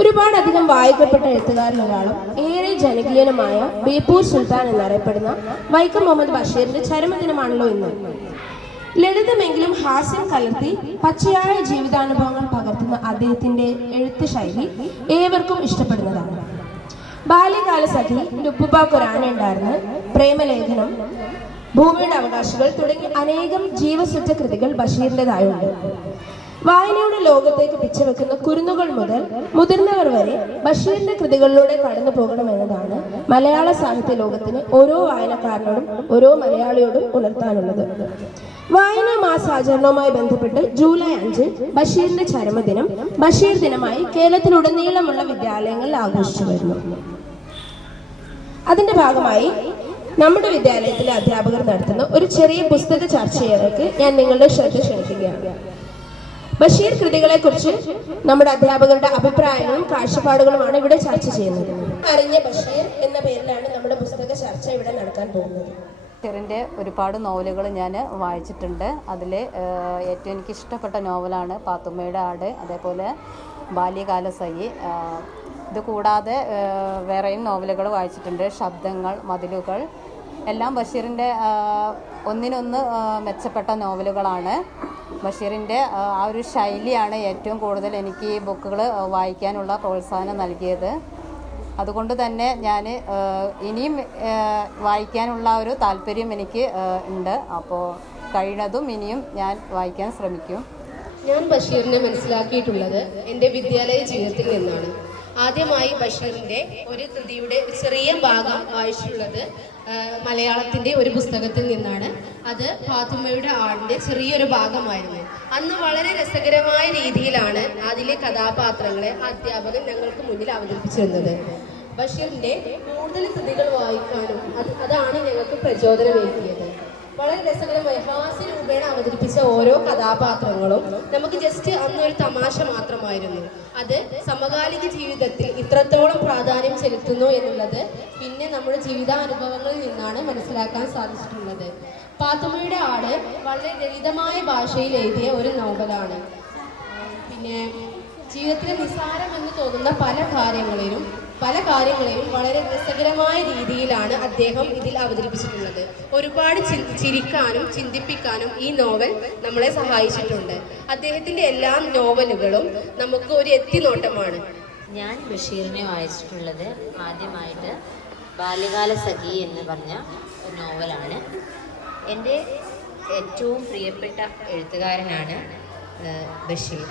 ഒരുപാടധികം വായിക്കപ്പെട്ട എഴുത്തുകാരിലൊരാളും ഏറെ ജനകീയനുമായ ബേപ്പൂർ സുൽത്താൻ എന്നറിയപ്പെടുന്ന വൈക്കം മുഹമ്മദ് ബഷീറിന്റെ ചരമദിനമാണല്ലോ ഇന്ന്. ലളിതമെങ്കിലും ഹാസ്യം കലർത്തി പച്ചയായ ജീവിതാനുഭവങ്ങൾ പകർത്തുന്ന അദ്ദേഹത്തിന്റെ എഴുത്ത് ശൈലി ഏവർക്കും ഇഷ്ടപ്പെടുന്നതാണ്. ബാല്യകാല സഖി, ലുപ്പുപ്പാക്കൊരാനുണ്ടായിരുന്നു, പ്രേമലേഖനം, ഭൂമിയുടെ അവകാശികൾ തുടങ്ങി അനേകം ജീവസുറ്റ കൃതികൾ ബഷീറിൻ്റെതായുണ്ട്. വായനയുടെ ലോകത്തേക്ക് പിച്ചവെക്കുന്ന കുരുന്നുകൾ മുതൽ മുതിർന്നവർ വരെ ബഷീറിന്റെ കൃതികളിലൂടെ കടന്നു പോകണമെന്നതാണ് മലയാള സാഹിത്യ ലോകത്തിന് ഓരോ വായനക്കാരനോടും ഓരോ മലയാളിയോടും ഉണർത്താനുള്ളത്. വായനാ മാസാചരണവുമായി ബന്ധപ്പെട്ട് ജൂലൈ 5 ബഷീറിന്റെ ചരമദിനം ബഷീർ ദിനമായി കേരളത്തിലുടനീളമുള്ള വിദ്യാലയങ്ങളിൽ ആഘോഷിച്ചു വരുന്നു. അതിന്റെ ഭാഗമായി നമ്മുടെ വിദ്യാലയത്തിലെ അധ്യാപകർ നടത്തുന്ന ഒരു ചെറിയ പുസ്തക ചർച്ചയിലേക്ക് ഞാൻ നിങ്ങളുടെ ശ്രദ്ധ ക്ഷണിക്കുകയാണ്. ബഷീർ കൃതികളെ കുറിച്ച് നമ്മുടെ അധ്യാപകരുടെ അഭിപ്രായങ്ങളും കാഴ്ചപ്പാടുകളുമാണ് ഇവിടെ ചർച്ച ചെയ്യുന്നത്. അറിഞ്ഞ ബഷീർ എന്ന പേരിലാണ് നമ്മുടെ പുസ്തക ചർച്ച ഇവിടെ നടക്കാൻ പോകുന്നത്. ബഷീറിൻ്റെ ഒരുപാട് നോവലുകൾ ഞാൻ വായിച്ചിട്ടുണ്ട്. അതിൽ ഏറ്റവും എനിക്കിഷ്ടപ്പെട്ട നോവലാണ് പാത്തുമ്മയുടെ ആട്, അതേപോലെ ബാല്യകാല സഖി. ഇത് കൂടാതെ വേറെയും നോവലുകൾ വായിച്ചിട്ടുണ്ട്. ശബ്ദങ്ങൾ, മതിലുകൾ എല്ലാം ബഷീറിൻ്റെ ഒന്നിനൊന്ന് മെച്ചപ്പെട്ട നോവലുകളാണ്. ബഷീറിൻ്റെ ആ ഒരു ശൈലിയാണ് ഏറ്റവും കൂടുതൽ എനിക്ക് ഈ ബുക്കുകൾ വായിക്കാനുള്ള പ്രോത്സാഹനം നൽകിയത്. അതുകൊണ്ട് തന്നെ ഞാൻ ഇനിയും വായിക്കാനുള്ള ഒരു താല്പര്യം എനിക്ക് ഉണ്ട്. അപ്പോൾ കഴിയുന്നതും ഇനിയും ഞാൻ വായിക്കാൻ ശ്രമിക്കും. ഞാൻ ബഷീറിനെ മനസ്സിലാക്കിയിട്ടുള്ളത് എൻ്റെ വിദ്യാലയ ജീവിതത്തിൽ നിന്നാണ്. ആദ്യമായി ബഷീറിൻ്റെ ഒരു കൃതിയുടെ ഒരു ചെറിയ ഭാഗം വായിച്ചിട്ടുള്ളത് മലയാളത്തിൻ്റെ ഒരു പുസ്തകത്തിൽ നിന്നാണ്. അത് പാത്തുമ്മയുടെ ആടിൻ്റെ ചെറിയൊരു ഭാഗമായിരുന്നു. അന്ന് വളരെ രസകരമായ രീതിയിലാണ് അതിലെ കഥാപാത്രങ്ങളെ അധ്യാപകൻ ഞങ്ങൾക്ക് മുന്നിൽ അവതരിപ്പിച്ചിരുന്നത്. ബഷീറിൻ്റെ കൂടുതൽ കൃതികൾ വായിക്കാനും അതാണ് ഞങ്ങൾക്ക് പ്രചോദനമേകിയത്. വളരെ രസകരമായി ഹാസ്യരൂപേണ അവതരിപ്പിച്ച ഓരോ കഥാപാത്രങ്ങളും നമുക്ക് ജസ്റ്റ് അന്നൊരു തമാശ മാത്രമായിരുന്നു. അത് സമകാലിക ജീവിതത്തിൽ ഇത്രത്തോളം പ്രാധാന്യം ചെലുത്തുന്നു എന്നുള്ളത് പിന്നെ നമ്മുടെ ജീവിതാനുഭവങ്ങളിൽ നിന്നാണ് മനസ്സിലാക്കാൻ സാധിച്ചിട്ടുള്ളത്. പാത്തുമ്മയുടെ ആട് വളരെ ലളിതമായ ഭാഷയിൽ എഴുതിയ ഒരു നോവലാണ്. പിന്നെ ജീവിതത്തിലെ നിസ്സാരമെന്ന് തോന്നുന്ന പല കാര്യങ്ങളെയും വളരെ രസകരമായ രീതിയിലാണ് അദ്ദേഹം ഇതിൽ അവതരിപ്പിച്ചിട്ടുള്ളത്. ഒരുപാട് ചിരിക്കാനും ചിന്തിപ്പിക്കാനും ഈ നോവൽ നമ്മളെ സഹായിച്ചിട്ടുണ്ട്. അദ്ദേഹത്തിൻ്റെ എല്ലാ നോവലുകളും നമുക്ക് ഒരു എത്തിനോട്ടമാണ്. ഞാൻ ബഷീറിനെ വായിച്ചിട്ടുള്ളത് ആദ്യമായിട്ട് ബാല്യകാല സഖി എന്ന് പറഞ്ഞ ഒരു നോവലാണ്. എൻ്റെ ഏറ്റവും പ്രിയപ്പെട്ട എഴുത്തുകാരനാണ് ബഷീർ.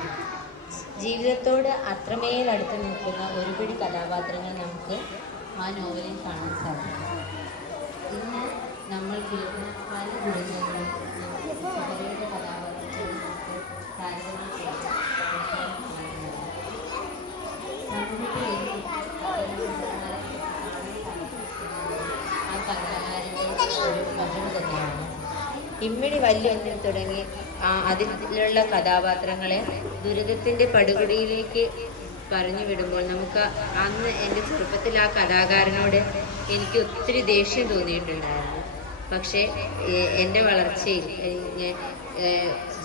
ജീവിതത്തോട് അത്രമേൽ അടുത്ത് നിൽക്കുന്ന ഒരുപിടി കഥാപാത്രങ്ങൾ നമുക്ക് ആ നോവലിൽ കാണാൻ സാധിക്കും. ഇന്ന് നമ്മൾ കേൾക്കുന്ന പല ദുരന്തങ്ങളും സഹോദരയുടെ കഥാപാത്രങ്ങൾ നമുക്ക് താരതമ്യം ചെയ്ത് ആ കഥാകാരൻ്റെ ഒരു മഹിമ തന്നെയാണ്. ഇമ്മിടി വല്യൊന്നിൽ തുടങ്ങി അതിലുള്ള കഥാപാത്രങ്ങളെ ദുരിതത്തിൻ്റെ പടുകുടിയിലേക്ക് പറഞ്ഞു വിടുമ്പോൾ നമുക്ക് അന്ന് എൻ്റെ ചെറുപ്പത്തിൽ ആ കഥാകാരനോട് എനിക്ക് ഒത്തിരി ദേഷ്യം തോന്നിയിട്ടുണ്ടായിരുന്നു. പക്ഷേ എൻ്റെ വളർച്ചയിൽ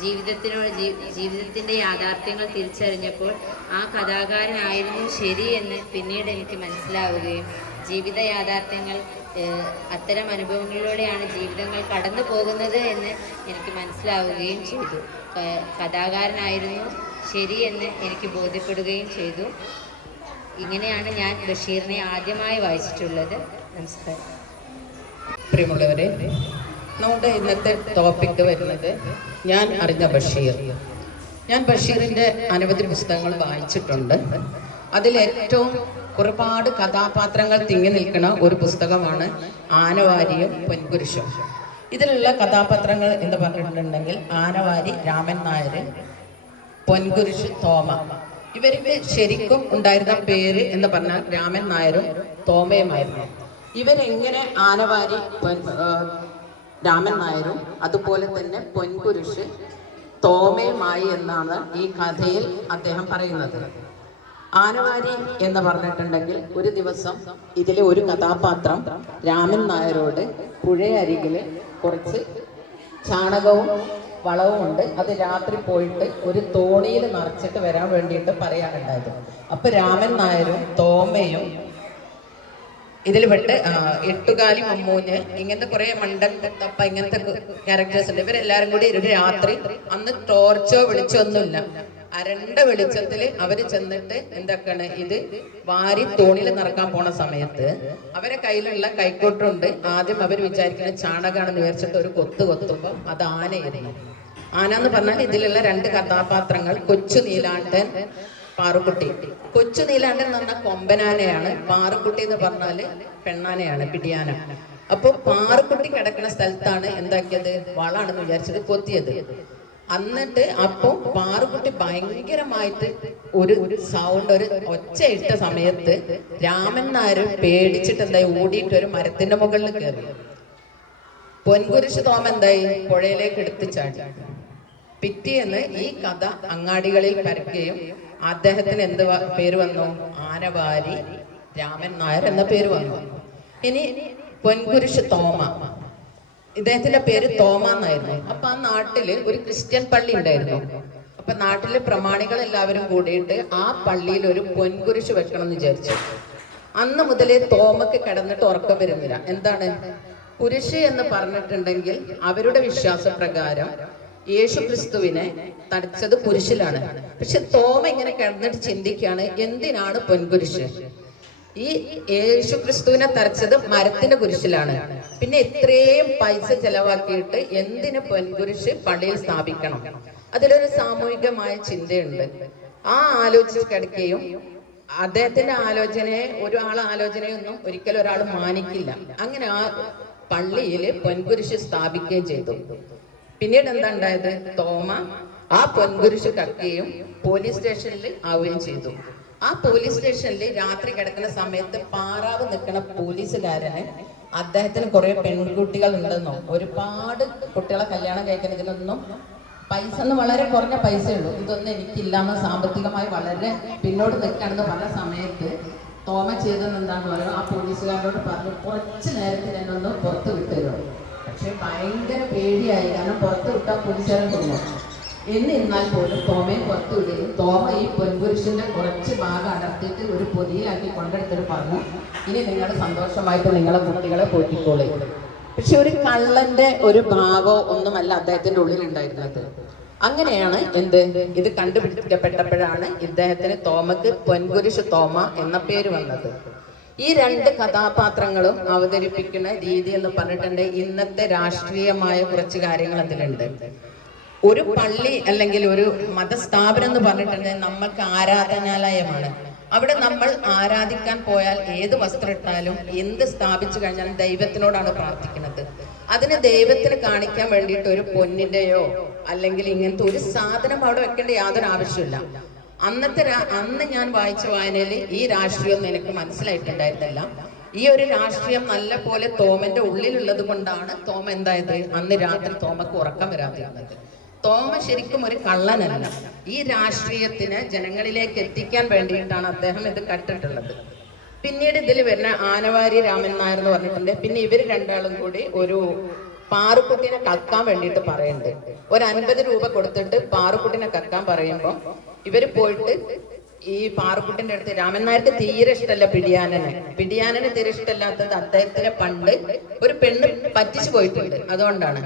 ജീവിതത്തിൻ്റെ യാഥാർത്ഥ്യങ്ങൾ തിരിച്ചറിഞ്ഞപ്പോൾ ആ കഥാകാരനായിരുന്നു ശരിയെന്ന് പിന്നീട് എനിക്ക് മനസ്സിലാവുകയും ജീവിത യാഥാർത്ഥ്യങ്ങൾ അത്തരം അനുഭവങ്ങളിലൂടെയാണ് ജീവിതങ്ങൾ കടന്നു പോകുന്നത് എന്ന് എനിക്ക് മനസ്സിലാവുകയും ചെയ്തു. കഥാകാരനായിരുന്നു ശരിയെന്ന് എനിക്ക് ബോധ്യപ്പെടുകയും ചെയ്തു. ഇങ്ങനെയാണ് ഞാൻ ബഷീറിനെ ആദ്യമായി വായിച്ചിട്ടുള്ളത്. നമസ്കാരം. പ്രിയമുള്ളവരെ, നമ്മുടെ ഇന്നത്തെ ടോപ്പിക് വരുന്നത് ഞാൻ അറിഞ്ഞ ബഷീർ. ഞാൻ ബഷീറിൻ്റെ അനവധി പുസ്തകങ്ങൾ വായിച്ചിട്ടുണ്ട്. അതിലേറ്റവും ഒരുപാട് കഥാപാത്രങ്ങൾ തിങ്ങി നിൽക്കുന്ന ഒരു പുസ്തകമാണ് ആനവാരിയും പൊൻകുരിശും. ഇതിലുള്ള കഥാപാത്രങ്ങൾ എന്ന് പറഞ്ഞിട്ടുണ്ടെങ്കിൽ ആനവാരി രാമൻ നായർ, പൊൻകുരിശ് തോമ. ഇവർക്ക് ശരിക്കും ഉണ്ടായിരുന്ന പേര് എന്ന് പറഞ്ഞാൽ രാമൻ നായരും തോമയുമായിരുന്നു. ഇവരെങ്ങനെ ആനവാരി രാമൻ നായരും അതുപോലെ തന്നെ പൊൻകുരിശ് തോമയുമായി എന്നാണ് ഈ കഥയിൽ അദ്ദേഹം പറയുന്നത്. ആനവാരി എന്ന് പറഞ്ഞിട്ടുണ്ടെങ്കിൽ ഒരു ദിവസം ഇതിലെ ഒരു കഥാപാത്രം രാമൻ നായരോട് പുഴയരികിൽ കുറച്ച് ചാണകവും വളവും ഉണ്ട്. അത് രാത്രി പോയിട്ട് ഒരു തോണിയിൽ നിറച്ചിട്ട് വരാൻ വേണ്ടിയിട്ട് പറയാനുണ്ടായത്. അപ്പൊ രാമൻ നായരും തോമയും ഇതിൽ പെട്ട് എട്ടുകാലി മമ്മൂന് ഇങ്ങനത്തെ കുറെ മണ്ടൻ തപ്പ ഇങ്ങനത്തെ ക്യാരക്ടേഴ്സ് ഉണ്ട്. ഇവരെല്ലാരും കൂടി ഒരു രാത്രി, അന്ന് ടോർച്ചോ വെളിച്ചോ ഒന്നുമില്ല, അരണ്ട വെളിച്ചത്തില് അവര് ചെന്നിട്ട് എന്തൊക്കെയാണ് ഇത് വാരി തോണിയിൽ നിറക്കാൻ പോണ സമയത്ത് അവരെ കയ്യിലുള്ള കൈക്കോട്ടുണ്ട്. ആദ്യം അവർ വിചാരിക്കുന്നത് ചാണകമാണെന്ന് വിചാരിച്ചിട്ട് ഒരു കൊത്തുമ്പോൾ അത് ആനയായിരുന്നു. ആന എന്ന് പറഞ്ഞാൽ ഇതിലുള്ള രണ്ട് കഥാപാത്രങ്ങൾ കൊച്ചു നീലാണ്ടൻ, പാറുക്കുട്ടി. കൊച്ചു നീലാണ്ടൻ എന്ന് പറഞ്ഞാൽ കൊമ്പനാനയാണ്, പാറുക്കുട്ടി എന്ന് പറഞ്ഞാല് പെണ്ണാനയാണ്, പിടിയാന. അപ്പൊ പാറുക്കുട്ടി കിടക്കുന്ന സ്ഥലത്താണ് എന്താക്കിയത്, വളാണെന്ന് വിചാരിച്ചത് കൊത്തിയത്. എന്നിട്ട് അപ്പൊ പാറുക്കുട്ടി ഭയങ്കരമായിട്ട് ഒരു സൗണ്ട്, ഒരു ഒച്ച ഇട്ട സമയത്ത് രാമൻ നായർ പേടിച്ചിട്ട് എന്തായി ഓടിയിട്ട് ഒരു മരത്തിന്റെ മുകളിൽ കയറി. പൊൻകുരിശ് തോമ എന്തായി പുഴയിലേക്ക് എടുത്ത് ചാടി. പിറ്റേന്ന് ഈ കഥ അങ്ങാടികളിൽ പരക്കുകയും അദ്ദേഹത്തിന് എന്ത് പേര് വന്നു, ആനവാരി രാമൻ നായർ എന്ന പേര് വന്നു. ഇനി പൊൻകുരിശ് തോമ, ഇദ്ദേഹത്തിന്റെ പേര് തോമ എന്നായിരുന്നു. അപ്പൊ ആ നാട്ടില് ഒരു ക്രിസ്ത്യൻ പള്ളി ഉണ്ടായിരുന്നു. അപ്പൊ നാട്ടിലെ പ്രമാണികൾ എല്ലാവരും കൂടിയിട്ട് ആ പള്ളിയിൽ ഒരു പൊൻകുരിശ് വെക്കണം എന്ന് വിചാരിച്ചു. അന്ന് മുതലേ തോമക്ക് കിടന്നിട്ട് ഉറക്കം വരുന്നില്ല. എന്താണ് കുരിശ് എന്ന് പറഞ്ഞിട്ടുണ്ടെങ്കിൽ അവരുടെ വിശ്വാസപ്രകാരം യേശു ക്രിസ്തുവിനെ തടിച്ചത് കുരിശിലാണ്. പക്ഷെ തോമ ഇങ്ങനെ കിടന്നിട്ട് ചിന്തിക്കുകയാണ്, എന്തിനാണ് പൊൻകുരിശ്? ഈ യേശു ക്രിസ്തുവിനെ തറച്ചത് മരത്തിന്റെ കുരിശിലാണ്. പിന്നെ ഇത്രയും പൈസ ചെലവാക്കിയിട്ട് എന്തിന് പൊൻകുരിശ് പള്ളിയിൽ സ്ഥാപിക്കണം? അതിലൊരു സാമൂഹികമായ ചിന്തയുണ്ട്. ആ ആലോചിച്ച് കിടക്കുകയും അദ്ദേഹത്തിന്റെ ആലോചനയെ ആലോചനയൊന്നും ഒരിക്കലും ഒരാൾ മാനിക്കില്ല. അങ്ങനെ ആ പള്ളിയിൽ പൊൻകുരിശ് സ്ഥാപിക്കുകയും ചെയ്തു. പിന്നീട് എന്താ ഉണ്ടായത്, തോമ ആ പൊൻകുരിശ് കക്കുകയും പോലീസ് സ്റ്റേഷനിൽ ആവുകയും ചെയ്തു. ആ പോലീസ് സ്റ്റേഷനിൽ രാത്രി കിടക്കുന്ന സമയത്ത് പാറാവ് നിൽക്കുന്ന പോലീസുകാരന് അദ്ദേഹത്തിന് കുറെ പെൺകുട്ടികൾ ഉണ്ടെന്നോ, ഒരുപാട് കുട്ടികളെ കല്യാണം കഴിക്കുന്നതിനൊന്നും പൈസ ഒന്നും വളരെ കുറഞ്ഞ പൈസയുള്ളൂ, ഇതൊന്നും എനിക്കില്ലാന്ന് സാമ്പത്തികമായി വളരെ പിന്നോട്ട് നിൽക്കുകയാണെന്ന് പറഞ്ഞ സമയത്ത് തോമ ചെയ്തതെന്ന് എന്താണെന്ന് പറയുക, ആ പോലീസുകാരോട് പറഞ്ഞു കുറച്ച് നേരത്തിന് എന്നെ ഒന്ന് പുറത്ത് വിട്ടുതരുമോ. പക്ഷെ ഭയങ്കര പേടിയായി, കാരണം പുറത്ത് വിട്ടാൽ പോലീസുകാരൻ കൊന്നു. എന്നിരുന്നാൽ പോലും തോമയെ പുറത്തു വിടുകയും തോമ ഈ പൊൻകുരിശിന്റെ കുറച്ച് ഭാഗം അടർത്തിയിട്ട് ഒരു പൊതിയിലാക്കി കൊണ്ടെടുത്തിട്ട് പറഞ്ഞു, ഇനി നിങ്ങൾ സന്തോഷമായിട്ട് നിങ്ങളെ കുട്ടികളെ പോറ്റിക്കോളെ. പക്ഷെ ഒരു കള്ളന്റെ ഒരു ഭാവോ ഒന്നുമല്ല അദ്ദേഹത്തിന്റെ ഉള്ളിൽ ഉണ്ടായിരുന്നത്. അങ്ങനെയാണ് ഇത് കണ്ടുപിടിക്കപ്പെട്ടപ്പോഴാണ് ഇദ്ദേഹത്തിന് തോമക്ക് പൊൻകുരിശ് തോമ എന്ന പേര് വന്നത്. ഈ രണ്ട് കഥാപാത്രങ്ങളും അവതരിപ്പിക്കുന്ന രീതി എന്ന് പറഞ്ഞിട്ടുണ്ട്, ഇന്നത്തെ രാഷ്ട്രീയമായ കുറച്ച് കാര്യങ്ങൾ അതിലുണ്ട്. ഒരു പള്ളി അല്ലെങ്കിൽ ഒരു മതസ്ഥാപനം എന്ന് പറഞ്ഞിട്ടുണ്ടെങ്കിൽ നമ്മൾക്ക് ആരാധനാലയമാണ്. അവിടെ നമ്മൾ ആരാധിക്കാൻ പോയാൽ ഏത് വസ്ത്രം ഇട്ടാലും എന്ത് സ്ഥാപിച്ചു കഴിഞ്ഞാലും ദൈവത്തിനോടാണ് പ്രാർത്ഥിക്കുന്നത്. അതിന് ദൈവത്തിന് കാണിക്കാൻ വേണ്ടിയിട്ട് ഒരു പൊന്നിന്റെയോ അല്ലെങ്കിൽ ഇങ്ങനത്തെ ഒരു സാധനം അവിടെ വെക്കേണ്ട യാതൊരു ആവശ്യമില്ല. അന്ന് ഞാൻ വായിച്ച വായനയിൽ ഈ രാഷ്ട്രീയം എനിക്ക് മനസ്സിലായിട്ടുണ്ടായിരുന്നില്ല. ഈ ഒരു രാഷ്ട്രീയം നല്ല പോലെ തോമന്റെ ഉള്ളിലുള്ളത് കൊണ്ടാണ് തോമ എന്തായത്, അന്ന് രാത്രി തോമക്ക് ഉറക്കം വരാതിരുന്നത്. തോമ ശരിക്കും ഒരു കള്ളനല്ല, ഈ രാഷ്ട്രീയത്തിന് ജനങ്ങളിലേക്ക് എത്തിക്കാൻ വേണ്ടിയിട്ടാണ് അദ്ദേഹം ഇത് കണ്ടിട്ടുള്ളത്. പിന്നീട് ഇതിൽ വരുന്ന ആനവാരി രാമൻ നായർ എന്ന് പറഞ്ഞിട്ടുണ്ട്. പിന്നെ ഇവർ രണ്ടാളും കൂടി ഒരു പാറുക്കുട്ടിനെ കക്കാൻ വേണ്ടിയിട്ട് പറയുന്നുണ്ട്. ഒരു 50 രൂപ കൊടുത്തിട്ട് പാറുക്കുട്ടിനെ കക്കാൻ പറയുമ്പോൾ ഇവര് പോയിട്ട് ഈ പാറുക്കുട്ടിന്റെ അടുത്ത്, രാമൻ നായർക്ക് തീരെ ഇഷ്ടമല്ല പിടിയാനന് തീരെ ഇഷ്ടമല്ലാത്തത് അദ്ദേഹത്തിന് പണ്ട് ഒരു പെണ്ണ് പറ്റിച്ചു പോയിട്ടുണ്ട്, അതുകൊണ്ടാണ്.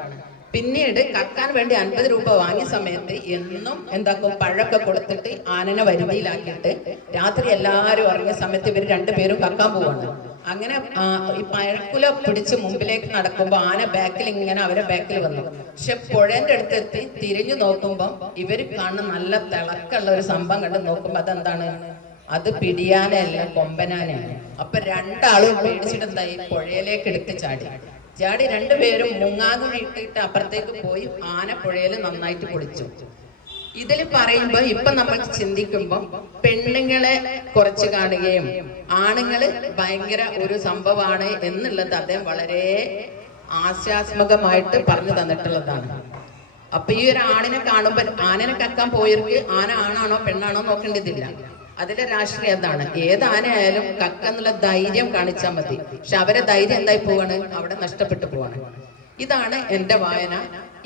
പിന്നീട് കക്കാൻ വേണ്ടി 50 രൂപ വാങ്ങിയ സമയത്ത് എന്നും എന്താക്കും, പഴമൊക്കെ കൊടുത്തിട്ട് ആനനെ വരുതിയിലാക്കിയിട്ട് രാത്രി എല്ലാവരും ഇറങ്ങിയ സമയത്ത് ഇവർ രണ്ടുപേരും കക്കാൻ പോവാണ്. അങ്ങനെ ഈ പഴക്കുല പിടിച്ച് മുമ്പിലേക്ക് നടക്കുമ്പോ ആന ബാക്കിൽ ഇങ്ങനെ അവരെ ബാക്കിൽ വന്നു. പക്ഷെ പുഴന്റെ അടുത്തെത്തി തിരിഞ്ഞു നോക്കുമ്പോ ഇവര് കാണുന്ന നല്ല തിളക്കുള്ള ഒരു സംഭവം കണ്ട് നോക്കുമ്പോ അതെന്താണ്, അത് പിടിയാനല്ല കൊമ്പനാനയാണ്. അപ്പൊ രണ്ടാളും പേടിച്ചിട്ട് എന്തായി, പുഴയിലേക്ക് എടുത്ത് ചാടി രണ്ടുപേരും മുങ്ങാകുഴി ഇട്ടിട്ട് അപ്പുറത്തേക്ക് പോയി ആന പുഴയിൽ നന്നായിട്ട് കുളിച്ചു. ഇതിൽ പറയുമ്പോ ഇപ്പൊ നമ്മൾ ചിന്തിക്കുമ്പോ പെണ്ണുങ്ങളെ കുറച്ച് കാണുകയും ആണുങ്ങള് ഭയങ്കര ഒരു സംഭവമാണ് എന്നുള്ളത് അദ്ദേഹം വളരെ ആശാസ്മകമായിട്ട് പറഞ്ഞു തന്നിട്ടുള്ളതാണ്. അപ്പൊ ഈ ഒരു ആണിനെ കാണുമ്പോ ആനനെ കക്കാൻ പോയവർക്ക് ആന ആണാണോ പെണ്ണാണോ നോക്കേണ്ടതില്ല. അതിലെ രാഷ്ട്രീയം എന്താണ്, ഏത് ആനയായാലും കക്കെന്നുള്ള ധൈര്യം കാണിച്ചാൽ മതി. പക്ഷെ അവരെ ധൈര്യം എന്തായി പോവാണ്, അവിടെ നഷ്ടപ്പെട്ടു പോവാണ്. ഇതാണ് എന്റെ വായന.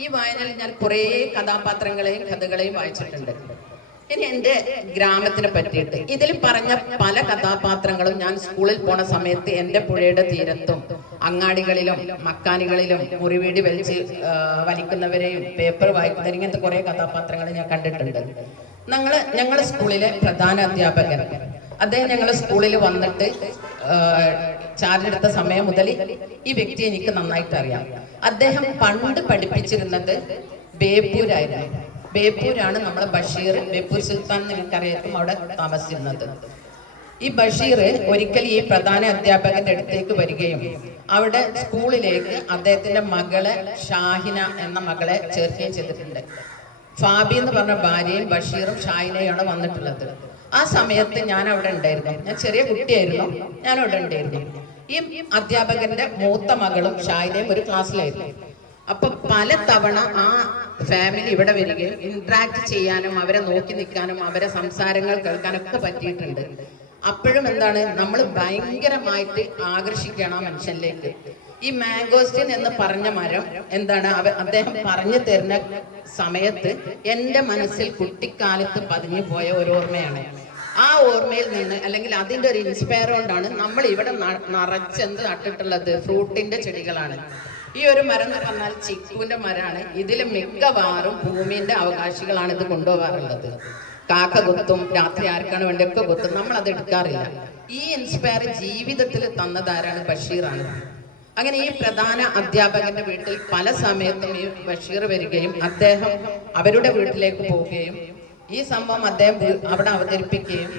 ഈ വായനയിൽ ഞാൻ കുറേ കഥാപാത്രങ്ങളെയും കഥകളെയും വായിച്ചിട്ടുണ്ട്. ഇനി എൻ്റെ ഗ്രാമത്തിനെ പറ്റിയിട്ട് ഇതിൽ പറഞ്ഞ പല കഥാപാത്രങ്ങളും ഞാൻ സ്കൂളിൽ പോണ സമയത്ത് എൻ്റെ പുഴയുടെ തീരത്തും അങ്ങാടികളിലും മക്കാനികളിലും മുറിവീടി വലിക്കുന്നവരെയും പേപ്പർ വായിക്കുന്നവരും ഇങ്ങനത്തെ കുറേ കഥാപാത്രങ്ങൾ ഞാൻ കണ്ടിട്ടുണ്ട്. ഞങ്ങളെ സ്കൂളിലെ പ്രധാന അധ്യാപകൻ അദ്ദേഹം ഞങ്ങളെ സ്കൂളിൽ വന്നിട്ട് ചാർജ് എടുത്ത സമയം മുതൽ ഈ വ്യക്തി എനിക്ക് നന്നായിട്ട് അറിയാം. അദ്ദേഹം പണ്ട് പഠിപ്പിച്ചിരുന്നത് ബേപ്പൂരായിരുന്നു. ബേപ്പൂരാണ് നമ്മളെ ബഷീർ, ബേപ്പൂർ സുൽത്താൻ നിങ്ങൾക്കറിയാം, അവിടെ താമസിച്ചിരുന്നത്. ഈ ബഷീർ ഒരിക്കൽ ഈ പ്രധാന അധ്യാപകന്റെ അടുത്തേക്ക് വരികയും അവിടെ സ്കൂളിലേക്ക് അദ്ദേഹത്തിന്റെ മകളെ ഷാഹിന എന്ന മകളെ ചേർക്കുകയും ചെയ്തിട്ടുണ്ട്. ഫാബി എന്ന് പറഞ്ഞ ഭാര്യയും ബഷീറും ഷാഹിനയാണ് വന്നിട്ടുള്ളത്. ആ സമയത്ത് ഞാൻ അവിടെ ഉണ്ടായിരുന്നു. ഞാൻ ചെറിയ കുട്ടിയായിരുന്നു, ഞാൻ അവിടെ ഉണ്ടായിരുന്നു. ഈ അധ്യാപകന്റെ മൂത്ത മകളും ഷാഹിനയും ഒരു ക്ലാസ്സിലായിരുന്നു. അപ്പൊ പല തവണ ആ ഫാമിലി ഇവിടെ വരികയും ഇന്ററാക്ട് ചെയ്യാനും അവരെ നോക്കി നിൽക്കാനും അവരെ സംസാരങ്ങൾ കേൾക്കാനൊക്കെ പറ്റിയിട്ടുണ്ട്. അപ്പോഴും എന്താണ്, നമ്മൾ ഭയങ്കരമായിട്ട് ആകർഷിക്കണം ആ മനുഷ്യനിലേക്ക്. ഈ മാംഗോസ്റ്റിൻ എന്ന് പറഞ്ഞ മരം എന്താണ്, അദ്ദേഹം പറഞ്ഞു തരുന്ന സമയത്ത് എൻ്റെ മനസ്സിൽ കുട്ടിക്കാലത്ത് പതിഞ്ഞു പോയ ഒരു ഓർമ്മയാണ്. ആ ഓർമ്മയിൽ നിന്ന് അല്ലെങ്കിൽ അതിൻ്റെ ഒരു ഇൻസ്പയർ കൊണ്ടാണ് നമ്മൾ ഇവിടെ നിറച്ചെന്ത് നട്ടിട്ടുള്ളത്, ഫ്രൂട്ടിന്റെ ചെടികളാണ്. ഈ ഒരു മരം എന്ന് പറഞ്ഞാൽ ചിക്കുവിന്റെ മരമാണ്. ഇതിൽ മിക്കവാറും ഭൂമിന്റെ അവകാശികളാണ് ഇത് കൊണ്ടുപോകാറുള്ളത്. കാക്ക കൊത്തും, രാത്രി ആർക്കാണ് വേണ്ടിയൊക്കെ കൊത്തും, നമ്മൾ അത് എടുക്കാറില്ല. ഈ ഇൻസ്പയർ ജീവിതത്തിൽ തന്നതാരാണ്? ബഷീറാണ്. അങ്ങനെ ഈ പ്രധാന അധ്യാപകന്റെ വീട്ടിൽ പല സമയത്തും ഈ ബഷീർ വരികയും അദ്ദേഹം അവരുടെ വീട്ടിലേക്ക് പോവുകയും ഈ സംഭവം അദ്ദേഹം അവിടെ അവതരിപ്പിക്കുകയും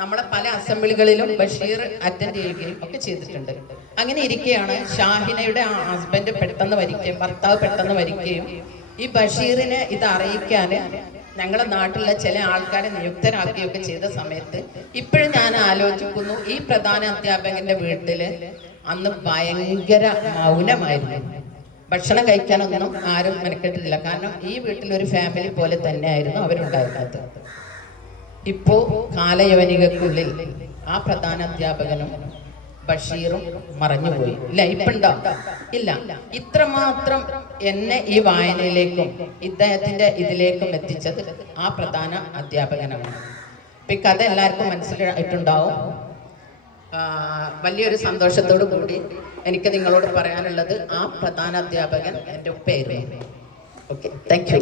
നമ്മളെ പല അസംബ്ലികളിലും ബഷീർ അറ്റൻഡ് ചെയ്യുകയും ഒക്കെ ചെയ്തിട്ടുണ്ട്. അങ്ങനെ ഇരിക്കുകയാണ് ഷാഹിനയുടെ ഹസ്ബൻഡ് ഭർത്താവ് പെട്ടെന്ന് മരിക്കുകയും ഈ ബഷീറിനെ ഇത് അറിയിക്കാന് ഞങ്ങളുടെ നാട്ടിലുള്ള ചില ആൾക്കാരെ നിയുക്തരാക്കുകയൊക്കെ ചെയ്ത സമയത്ത് ഇപ്പോഴും ഞാൻ ആലോചിക്കുന്നു, ഈ പ്രധാന അധ്യാപകന്റെ വീട്ടില് അന്ന് ഭയങ്കര മൗനമായിരുന്നു. ഭക്ഷണം കഴിക്കാനൊന്നും ആരും മെനക്കെട്ടിട്ടില്ല. കാരണം ഈ വീട്ടിലൊരു ഫാമിലി പോലെ തന്നെയായിരുന്നു അവരുണ്ടായിരുന്നത്. ഇപ്പോ കാലയവനികൾക്കുള്ളിൽ ആ പ്രധാന അധ്യാപകനും ബഷീറും മറഞ്ഞുപോയി. ഇല്ല, ഇപ്പുണ്ടോ? ഇല്ല. ഇത്രമാത്രം എന്നെ ഈ വായനയിലേക്കും ഇദ്ദേഹത്തിന്റെ ഇതിലേക്കും എത്തിച്ചത് ആ പ്രധാന അധ്യാപകനാണ്. ഇപ്പൊ ഈ കഥ എല്ലാവർക്കും മനസ്സിലായിട്ടുണ്ടാവും. വലിയൊരു സന്തോഷത്തോടു കൂടി എനിക്ക് നിങ്ങളോട് പറയാനുള്ളത്, ആ പ്രധാന അധ്യാപകൻ എൻ്റെ ഉപ്പയായിരുന്നു. Okay, thank you.